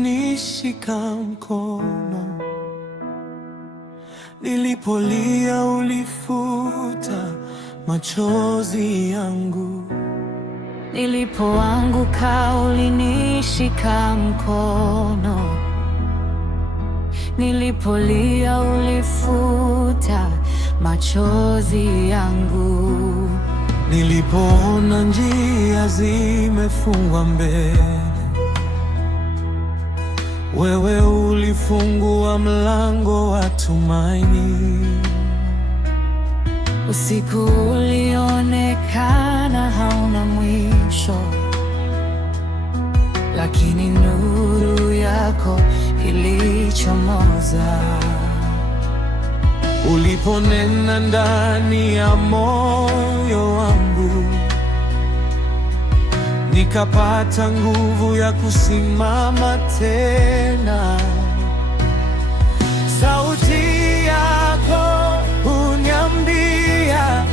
ulinishika mkono, nilipolia ulifuta machozi yangu. Nilipoanguka ulinishika mkono, nilipolia ulifuta machozi yangu. Nilipoona njia zimefungwa mbele, wewe ulifungua mlango wa tumaini. Usiku ulionekana hauna mwisho, lakini nuru yako ilichomoza. Uliponena ndani ya moyo wangu, nikapata nguvu ya kusimama tena. Sauti yako huniambia,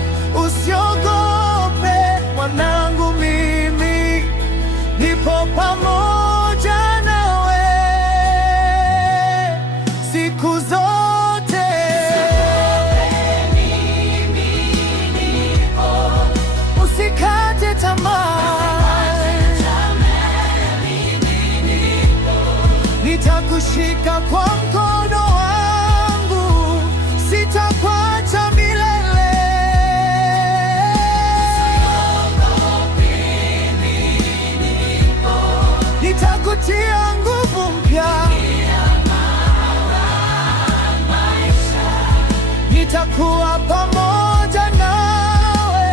usiogope mwanangu, mimi nipo pamoja nawe siku zote. Usikate tamaa, nitakushika kwa mkono wangu, sitakuacha milele. Nitakutia nguvu mpya, nitakuwa pamoja nawe.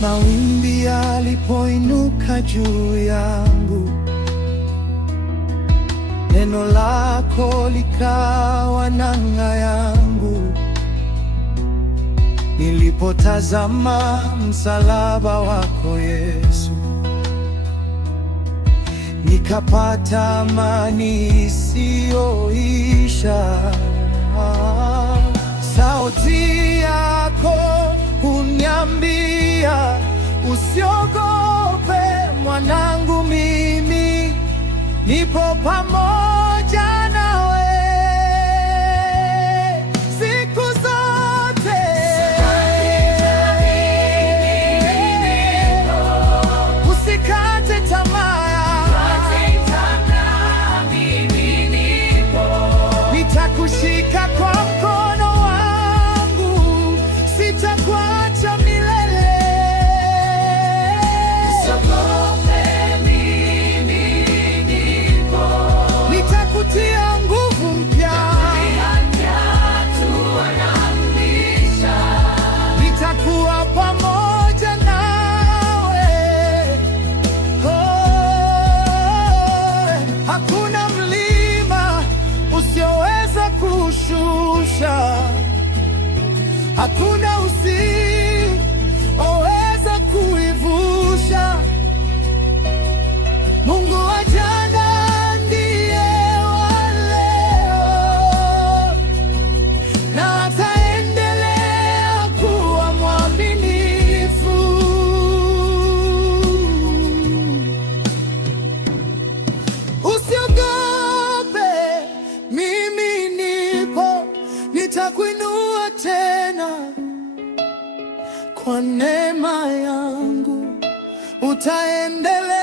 Mawimbi yalipoinuka juu yangu, neno lako likawa nanga yangu. Nilipotazama msalaba wako Yesu, nikapata amani isiyoisha. Sauti yako huniambia, usiogope mwanangu, mimi nipo pamoja nawe siku zote. Usikate tamaa, nitakushika kwa mkono wangu, sitakuacha milele. Nitakutia nguvu mpya, nitakuwa pamoja nawe. Hakuna mlima usioweza kushusha, hakuna usioweza kuivusha. Mungu wa jana ndiye wa leo, na ataendelea kuwa mwaminifu. Usiogope, mimi nipo, nitakuinua tena. Kwa neema yangu utaendelea